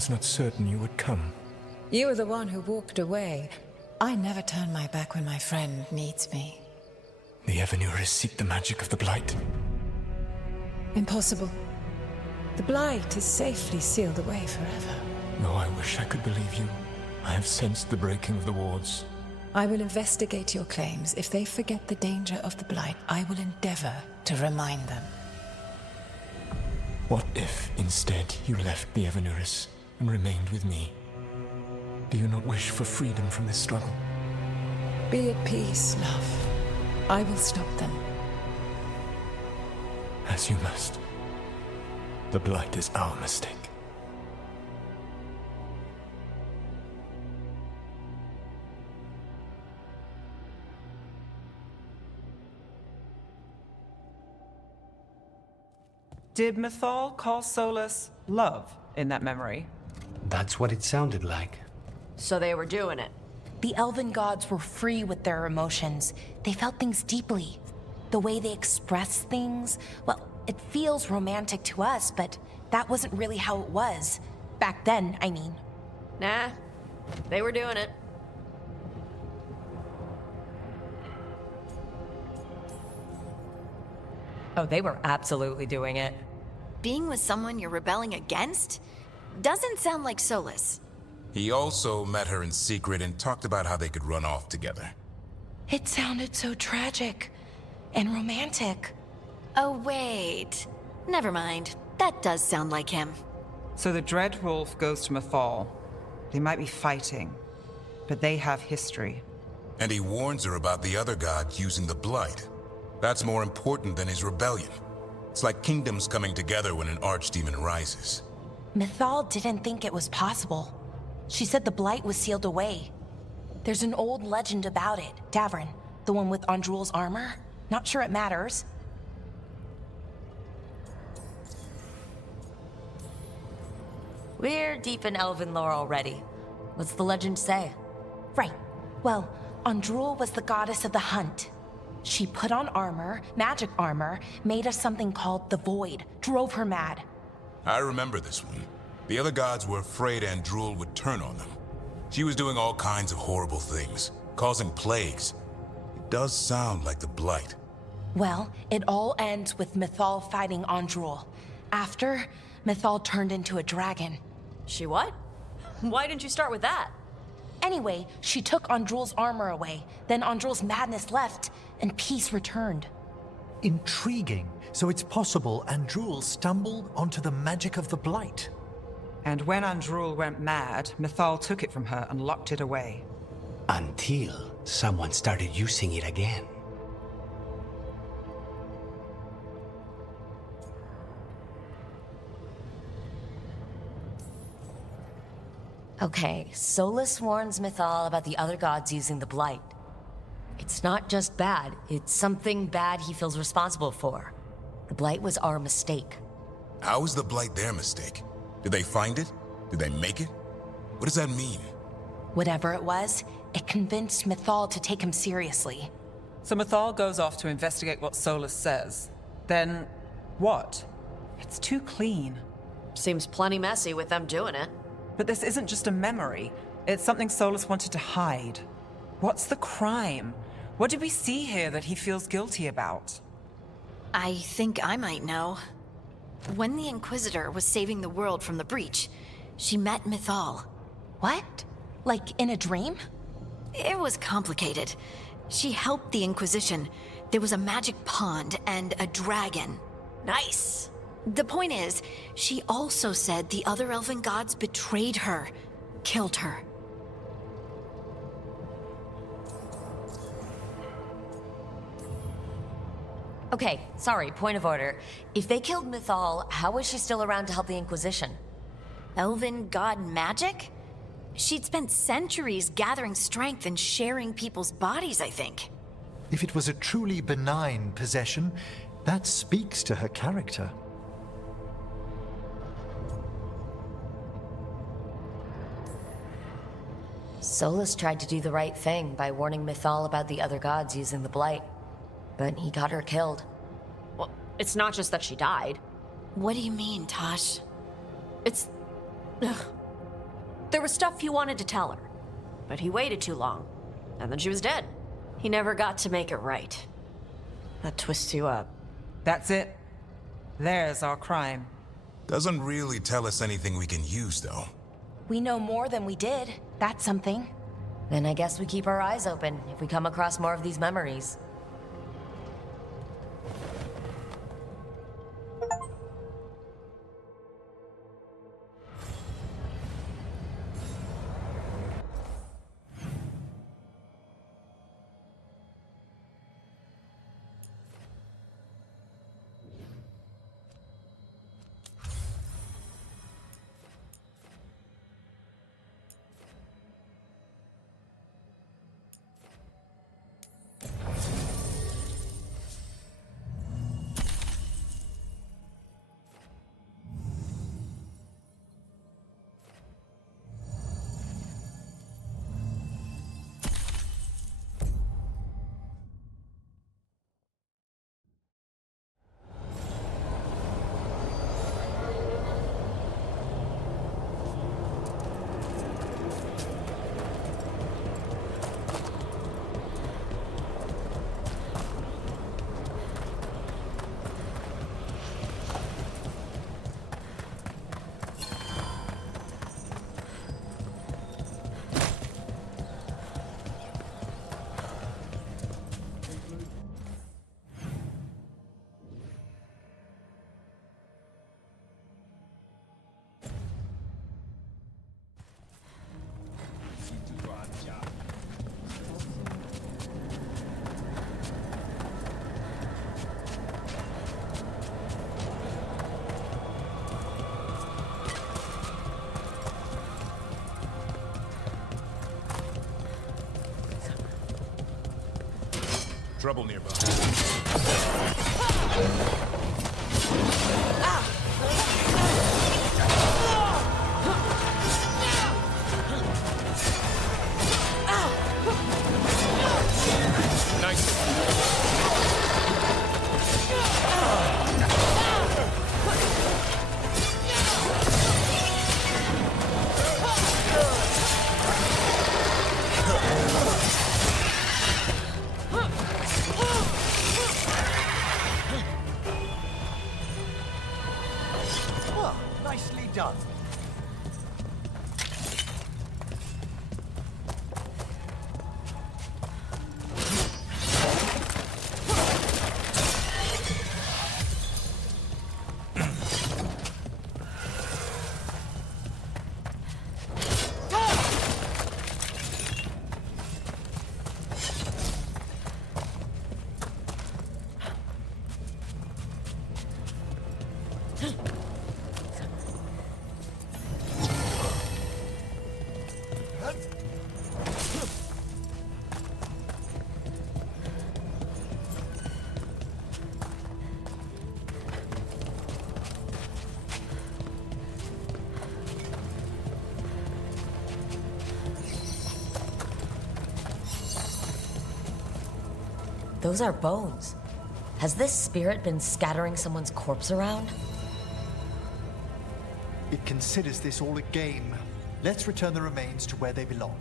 was not certain you would come. You were the one who walked away. I never turn my back when my friend needs me. The Evanurus seek the magic of the Blight. Impossible. The Blight is safely sealed away forever. Though I wish I could believe you, I have sensed the breaking of the wards. I will investigate your claims. If they forget the danger of the Blight, I will endeavor to remind them. What if, instead, you left the Evanurus and remained with me? Do you not wish for freedom from this struggle? Be at peace, love. I will stop them. As you must. The Blight is our mistake. Did Mythal call Solus love in that memory? That's what it sounded like. So they were doing it. The elven gods were free with their emotions. They felt things deeply. The way they expressed things, well, it feels romantic to us, but that wasn't really how it was. Back then, I mean. Nah, they were doing it. Oh, they were absolutely doing it. Being with someone you're rebelling against doesn't sound like Solus. He also met her in secret and talked about how they could run off together. It sounded so tragic and romantic. Oh, wait. Never mind. That does sound like him. So the Dreadwolf goes to Mythal. They might be fighting, but they have history. And he warns her about the other gods using the Blight. That's more important than his rebellion. It's like kingdoms coming together when an archdemon rises. Mythal didn't think it was possible. She said the Blight was sealed away. There's an old legend about it. Davrin, the one with Andrul's armor. Not sure it matters. We're deep in elven lore already. What's the legend say? Right. Well, Andrul was the goddess of the hunt. She put on armor, magic armor, made of something called the Void, drove her mad. I remember this one. The other gods were afraid Andrul would turn on them. She was doing all kinds of horrible things, causing plagues. It does sound like the Blight. Well, it all ends with Mythal fighting Andrul. After, Mythal turned into a dragon. She what? Why didn't you start with that? Anyway, she took Andrul's armor away. Then Andrul's madness left, and peace returned. Intriguing. So it's possible Andrul stumbled onto the magic of the Blight. And when Andrul went mad, Mythal took it from her and locked it away. Until someone started using it again. Okay, Solus warns Mythal about the other gods using the Blight. It's not just bad, it's something bad he feels responsible for. The Blight was our mistake. How is the Blight their mistake? Did they find it? Did they make it? What does that mean? Whatever it was, it convinced Mythal to take him seriously. So Mythal goes off to investigate what Solus says. Then, what? It's too clean. Seems plenty messy with them doing it. But this isn't just a memory. It's something Solus wanted to hide. What's the crime? What did we see here that he feels guilty about? I think I might know. When the Inquisitor was saving the world from the breach, she met Mythal. What? Like in a dream? It was complicated. She helped the Inquisition. There was a magic pond and a dragon. Nice. The point is, she also said the other elven gods betrayed her, killed her. Okay, sorry, point of order. If they killed Mythal, how was she still around to help the Inquisition? Elven god magic? She'd spent centuries gathering strength and sharing people's bodies, I think. If it was a truly benign possession, that speaks to her character. Solus tried to do the right thing by warning Mythal about the other gods using the Blight. But he got her killed. Well, it's not just that she died. What do you mean, Tosh? It's... Ugh, There was stuff he wanted to tell her, but he waited too long, and then she was dead. He never got to make it right. That twists you up. That's it. There's our crime. Doesn't really tell us anything we can use, though. We know more than we did. That's something. Then I guess we keep our eyes open if we come across more of these memories. Trouble nearby. Nicely done. Those are bones. Has this spirit been scattering someone's corpse around? It considers this all a game. Let's return the remains to where they belong.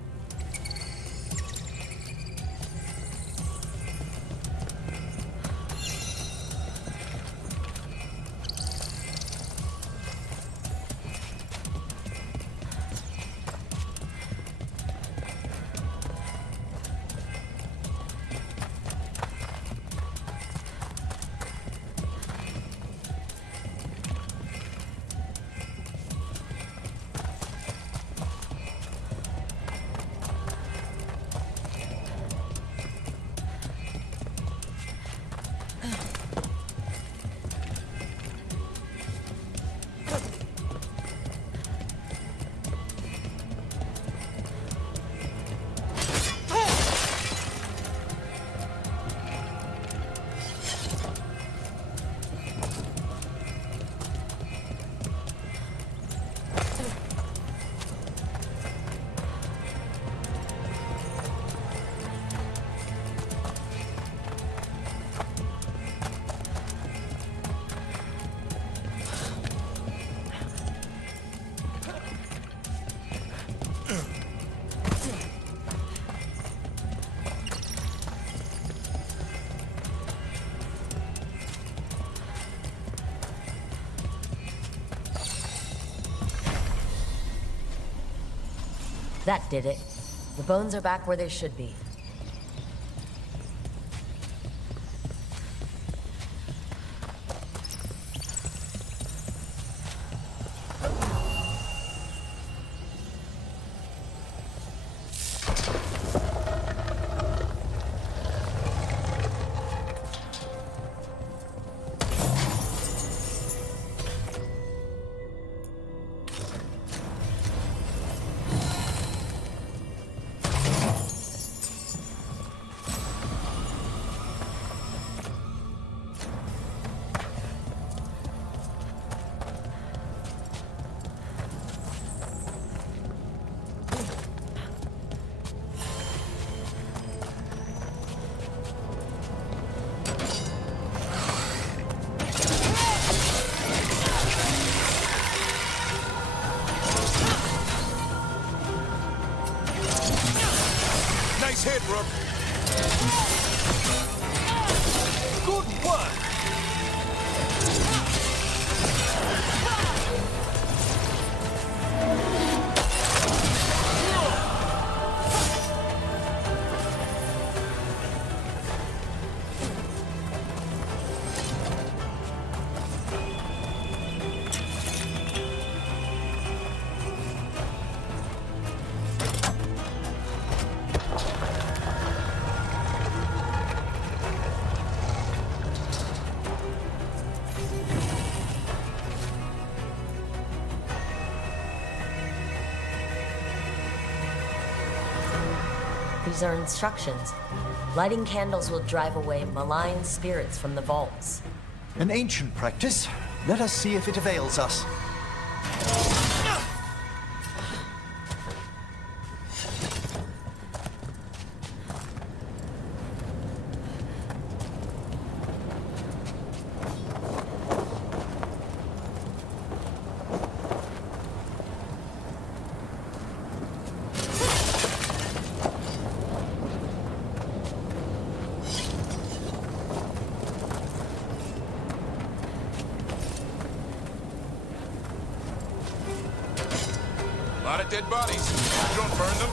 That did it. The bones are back where they should be. Nice hit, Rook. Good work! These are instructions. Lighting candles will drive away malign spirits from the vaults. An ancient practice. Let us see if it avails us. Lot of dead bodies. You don't burn them?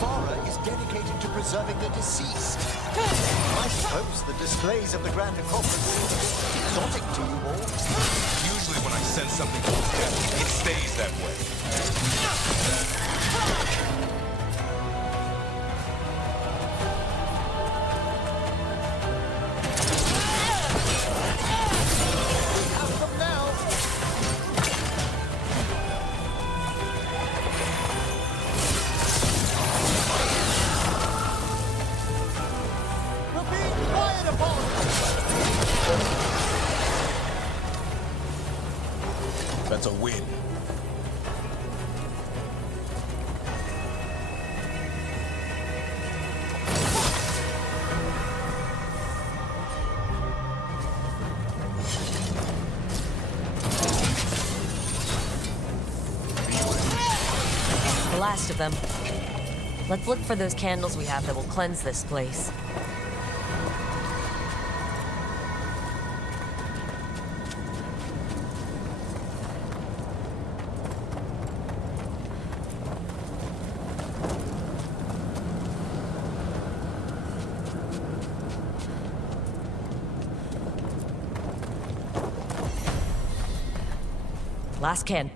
Vara is dedicated to preserving the deceased. I suppose the displays of the Grand Incorporates seem a bit exotic to you all. Usually when I sense something close to death, it stays that way. Have them now! We're being fired upon! That's a win. The last of them. Let's look for those candles we have that will cleanse this place. Last can.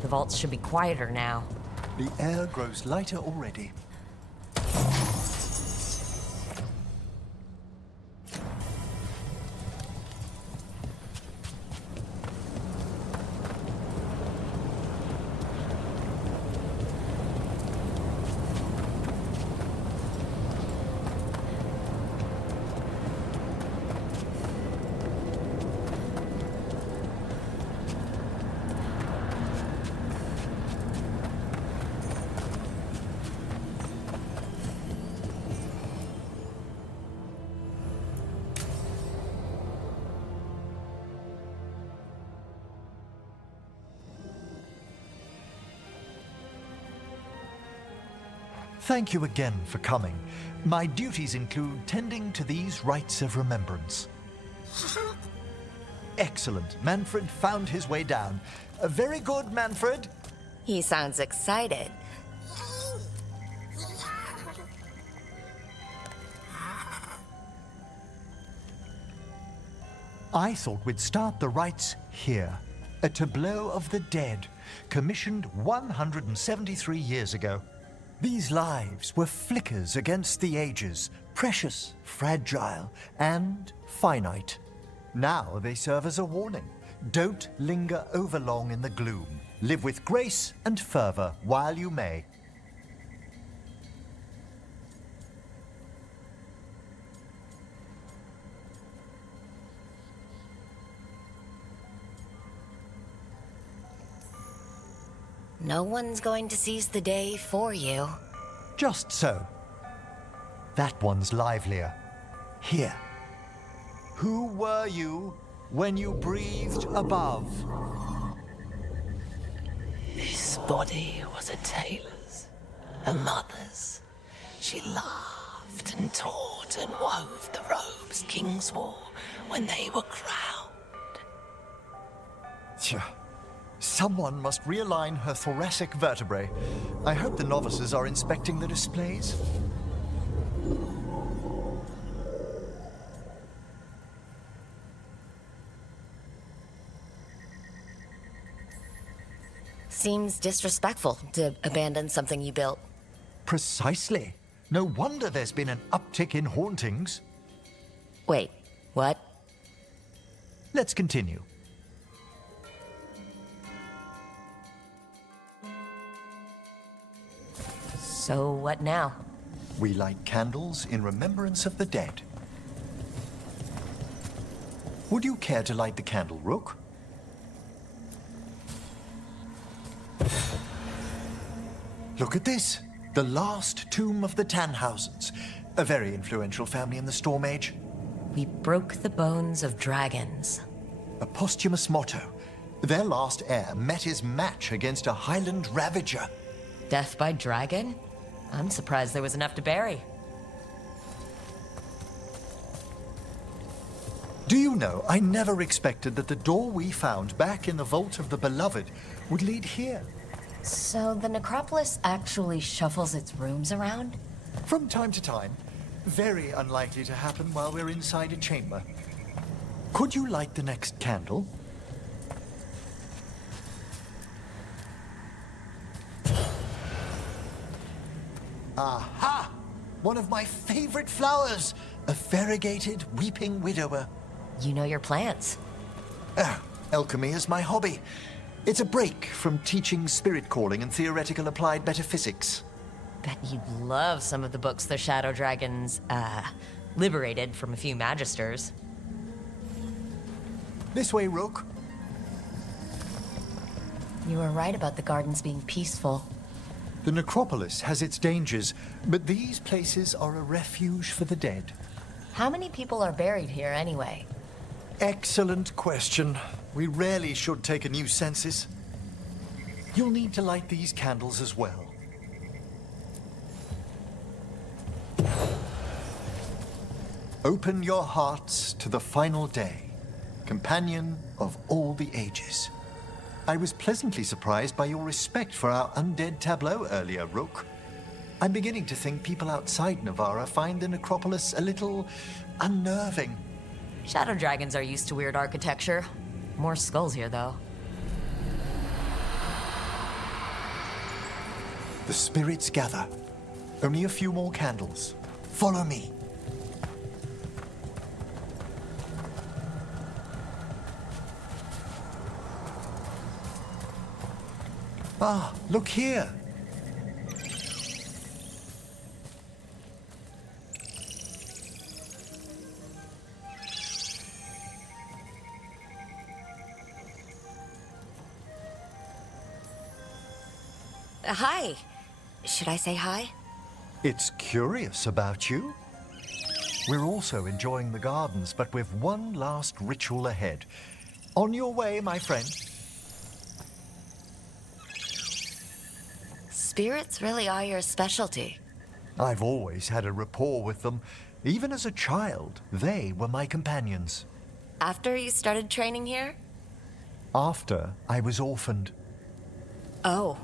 The vaults should be quieter now. The air grows lighter already. Thank you again for coming. My duties include tending to these rites of remembrance. Excellent. Manfred found his way down. Very good, Manfred. He sounds excited. I thought we'd start the rites here. A tableau of the dead, commissioned 173 years ago. These lives were flickers against the ages, precious, fragile, and finite. Now they serve as a warning. Don't linger overlong in the gloom. Live with grace and fervor while you may. No one's going to seize the day for you. Just so. That one's livelier. Here. Who were you when you breathed above? This body was a tailor's, a mother's. She laughed and taught and wove the robes kings wore when they were crowned. Tja. Someone must realign her thoracic vertebrae. I hope the novices are inspecting the displays. Seems disrespectful to abandon something you built. Precisely. No wonder there's been an uptick in hauntings. Wait, what? Let's continue. So what now? We light candles in remembrance of the dead. Would you care to light the candle, Rook? Look at this. The last tomb of the Tannhausens. A very influential family in the Storm Age. We broke the bones of dragons. A posthumous motto. Their last heir met his match against a Highland Ravager. Death by dragon? I'm surprised there was enough to bury. Do you know, I never expected that the door we found back in the Vault of the Beloved would lead here. So the necropolis actually shuffles its rooms around? From time to time. Very unlikely to happen while we're inside a chamber. Could you light the next candle? Aha! One of my favorite flowers! A variegated weeping widower. You know your plants. Alchemy is my hobby. It's a break from teaching spirit calling and theoretical applied metaphysics. Bet you'd love some of the books the Shadow Dragons, liberated from a few magisters. This way, Rook. You were right about the gardens being peaceful. The necropolis has its dangers, but these places are a refuge for the dead. How many people are buried here anyway? Excellent question. We rarely should take a new census. You'll need to light these candles as well. Open your hearts to the final day, companion of all the ages. I was pleasantly surprised by your respect for our undead tableau earlier, Rook. I'm beginning to think people outside Navarra find the necropolis a little unnerving. Shadow Dragons are used to weird architecture. More skulls here, though. The spirits gather. Only a few more candles. Follow me. Ah, look here. Hi. Should I say hi? It's curious about you. We're also enjoying the gardens, but with one last ritual ahead. On your way, my friend. Spirits really are your specialty. I've always had a rapport with them. Even as a child, they were my companions. After you started training here? After I was orphaned. Oh.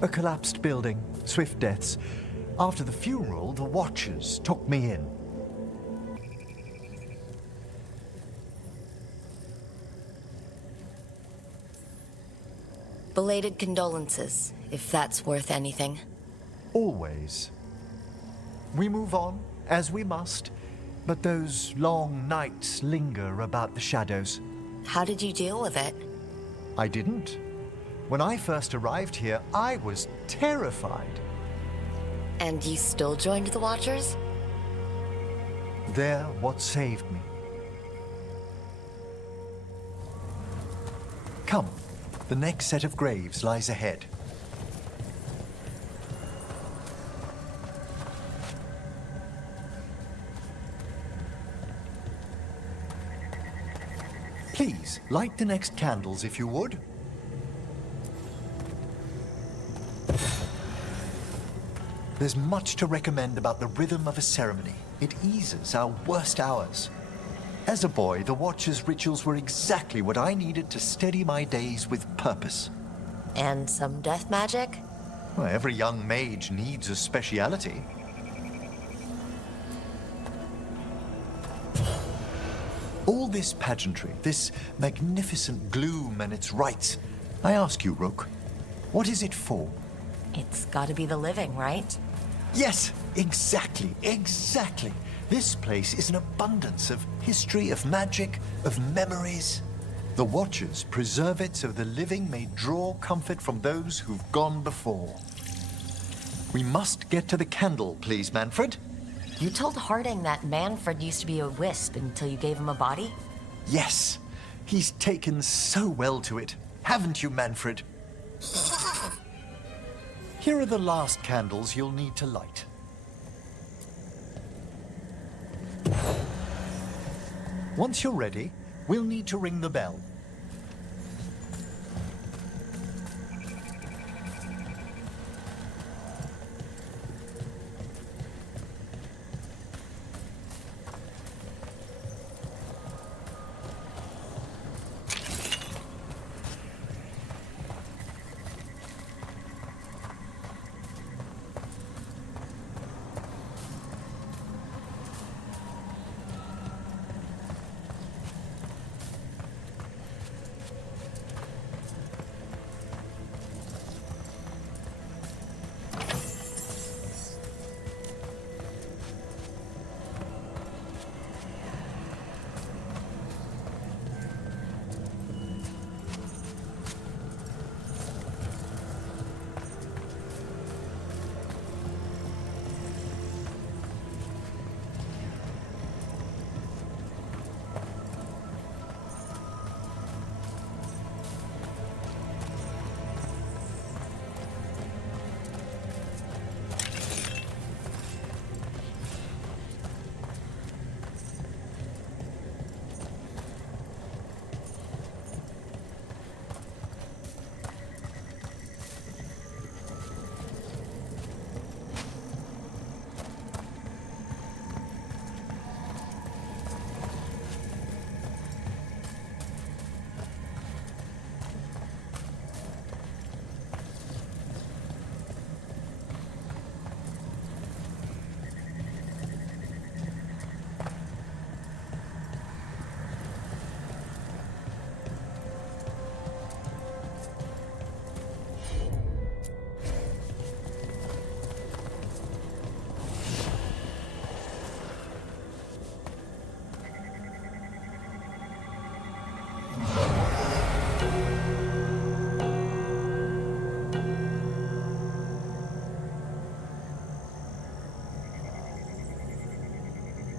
A collapsed building, swift deaths. After the funeral, the Watchers took me in. Belated condolences, if that's worth anything. Always. We move on, as we must, but those long nights linger about the shadows. How did you deal with it? I didn't. When I first arrived here, I was terrified. And you still joined the Watchers? They're what saved me. Come, the next set of graves lies ahead. Please, light the next candles if you would. There's much to recommend about the rhythm of a ceremony. It eases our worst hours. As a boy, the Watcher's rituals were exactly what I needed to steady my days with purpose. And some death magic? Well, every young mage needs a speciality. All this pageantry, this magnificent gloom and its rites, I ask you, Rook, what is it for? It's gotta be the living, right? Yes, exactly, exactly. This place is an abundance of history, of magic, of memories. The Watchers preserve it so the living may draw comfort from those who've gone before. We must get to the candle, please, Manfred. You told Harding that Manfred used to be a wisp until you gave him a body? Yes, he's taken so well to it. Haven't you, Manfred? Here are the last candles you'll need to light. Once you're ready, we'll need to ring the bell.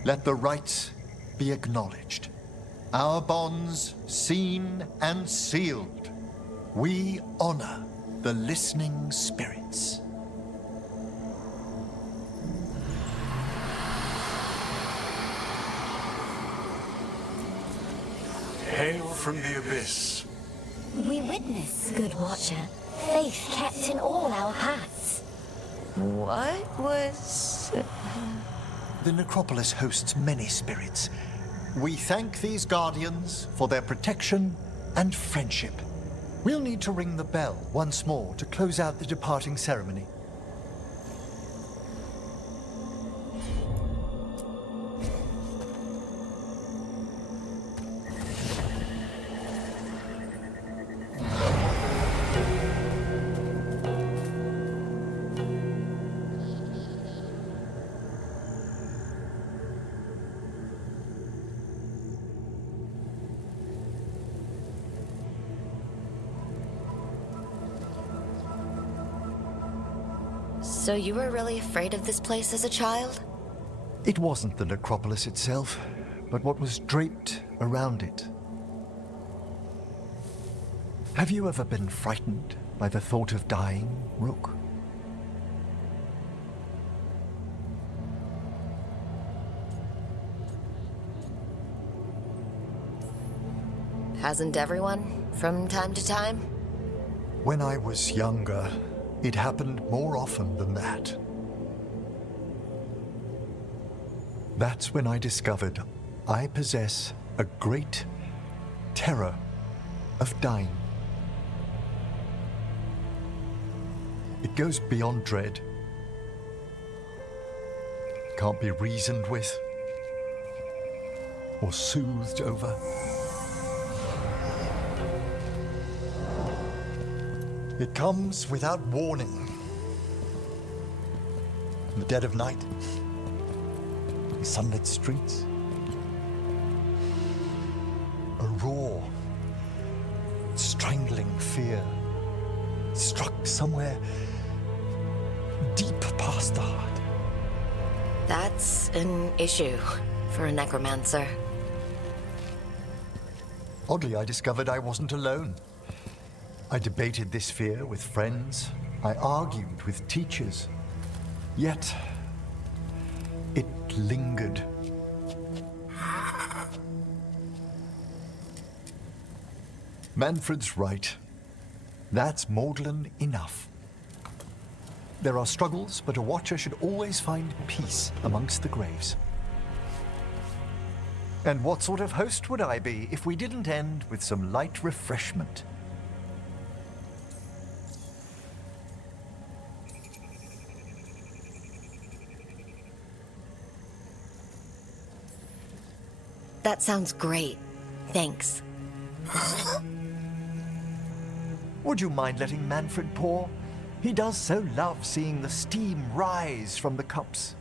Let the rites be acknowledged. Our bonds seen and sealed. We honor the listening spirits. Hail from the abyss. We witness, good watcher, faith kept in all our paths. What was... The necropolis hosts many spirits. We thank these guardians for their protection and friendship. We'll need to ring the bell once more to close out the departing ceremony. So you were really afraid of this place as a child? It wasn't the necropolis itself, but what was draped around it. Have you ever been frightened by the thought of dying, Rook? Hasn't everyone, from time to time? When I was younger, it happened more often than that. That's when I discovered I possess a great terror of dying. It goes beyond dread. Can't be reasoned with or soothed over. It comes without warning. In the dead of night, in sunlit streets, a raw, strangling fear struck somewhere deep past the heart. That's an issue for a necromancer. Oddly, I discovered I wasn't alone. I debated this fear with friends. I argued with teachers. Yet, it lingered. Manfred's right. That's maudlin enough. There are struggles, but a watcher should always find peace amongst the graves. And what sort of host would I be if we didn't end with some light refreshment? That sounds great. Thanks. Would you mind letting Manfred pour? He does so love seeing the steam rise from the cups.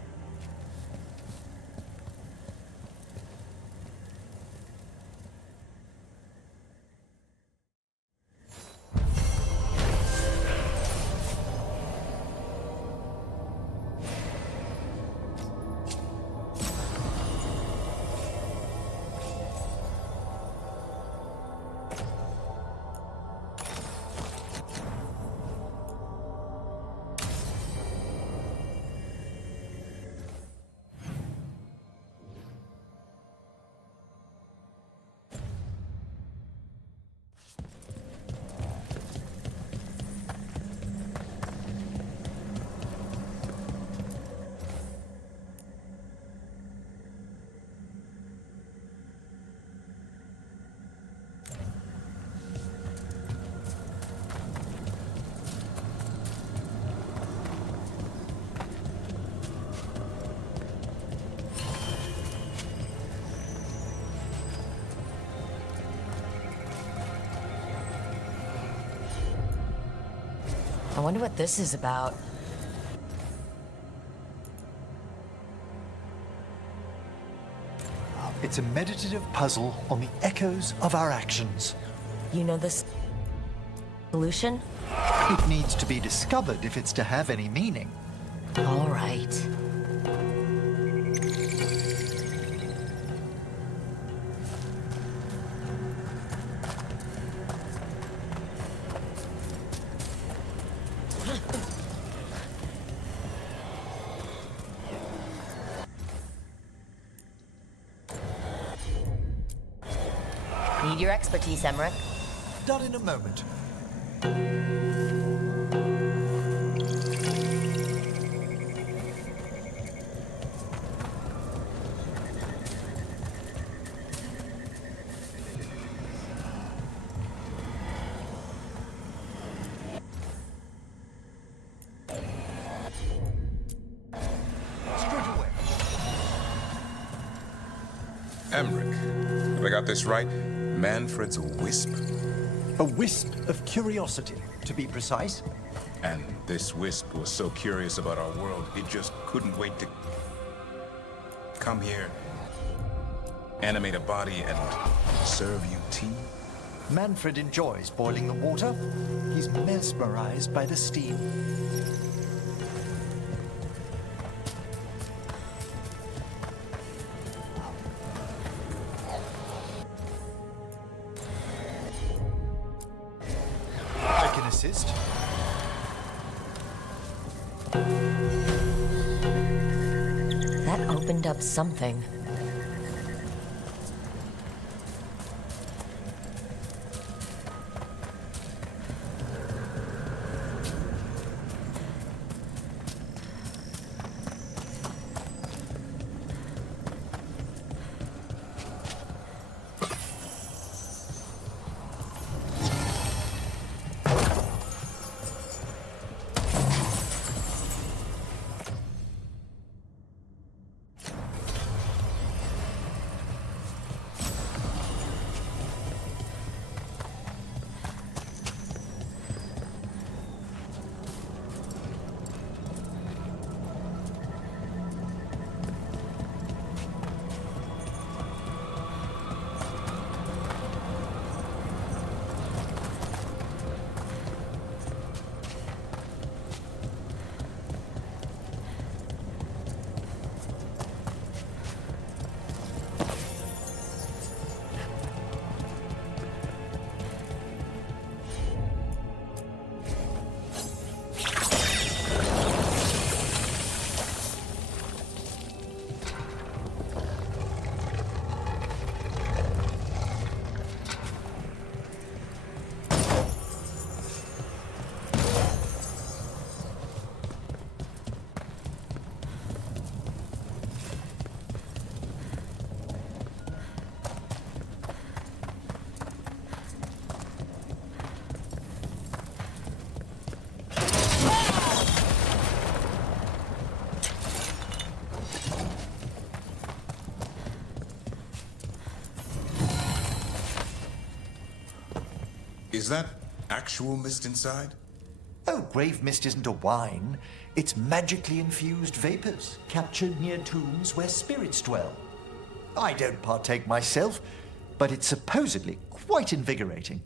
I wonder what this is about. It's a meditative puzzle on the echoes of our actions. You know this solution? It needs to be discovered if it's to have any meaning. All right. Need your expertise, Emmerich. Done in a moment. Emmerich, have I got this right? Manfred's a wisp? A wisp of curiosity, to be precise. And this wisp was so curious about our world, it just couldn't wait to come here, animate a body, and serve you tea? Manfred enjoys boiling the water. He's mesmerized by the steam. I can assist. That opened up something. Is that actual mist inside? Oh, grave mist isn't a wine. It's magically infused vapors, captured near tombs where spirits dwell. I don't partake myself, but it's supposedly quite invigorating.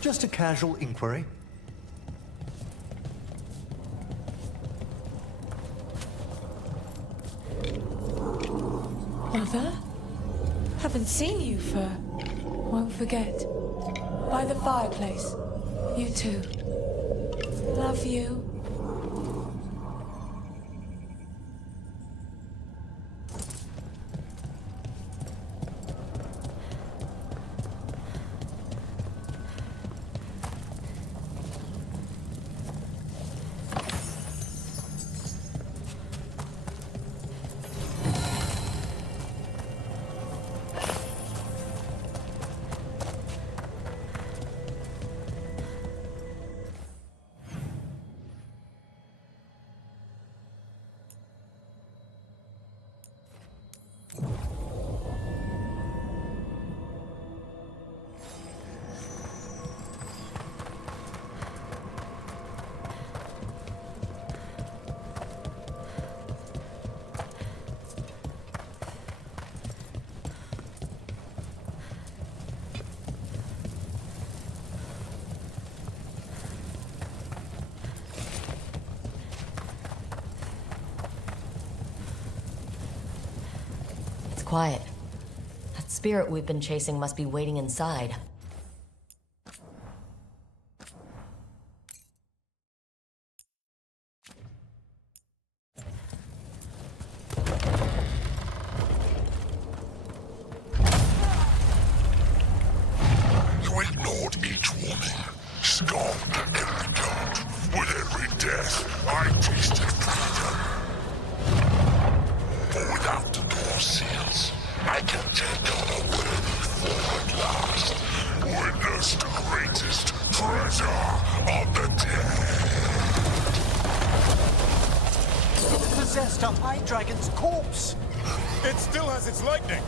Just a casual inquiry. Mother? Haven't seen you for... Won't forget. By the fireplace. You too. Love you. Quiet. That spirit we've been chasing must be waiting inside. You ignored each warning, scoffed at every taunt. With every death, I tasted freedom. For without the door seals, I can take on a worthy foe at last. Witness the greatest treasure of the dead. Possessed a high dragon's corpse. It still has its lightning.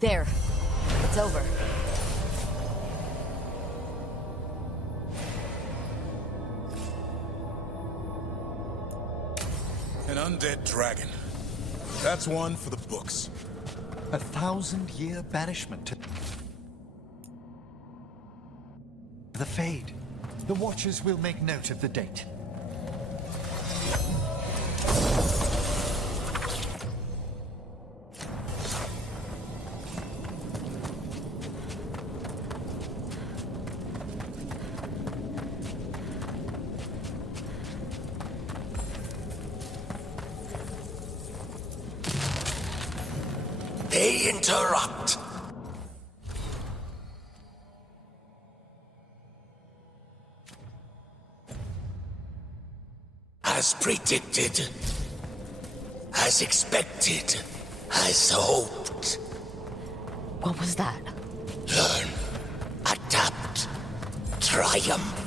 There. It's over. An undead dragon. That's one for the books. 1,000-year banishment to the Fade. The Watchers will make note of the date. They interrupt. As predicted, as expected, as hoped. What was that? Learn, adapt, triumph.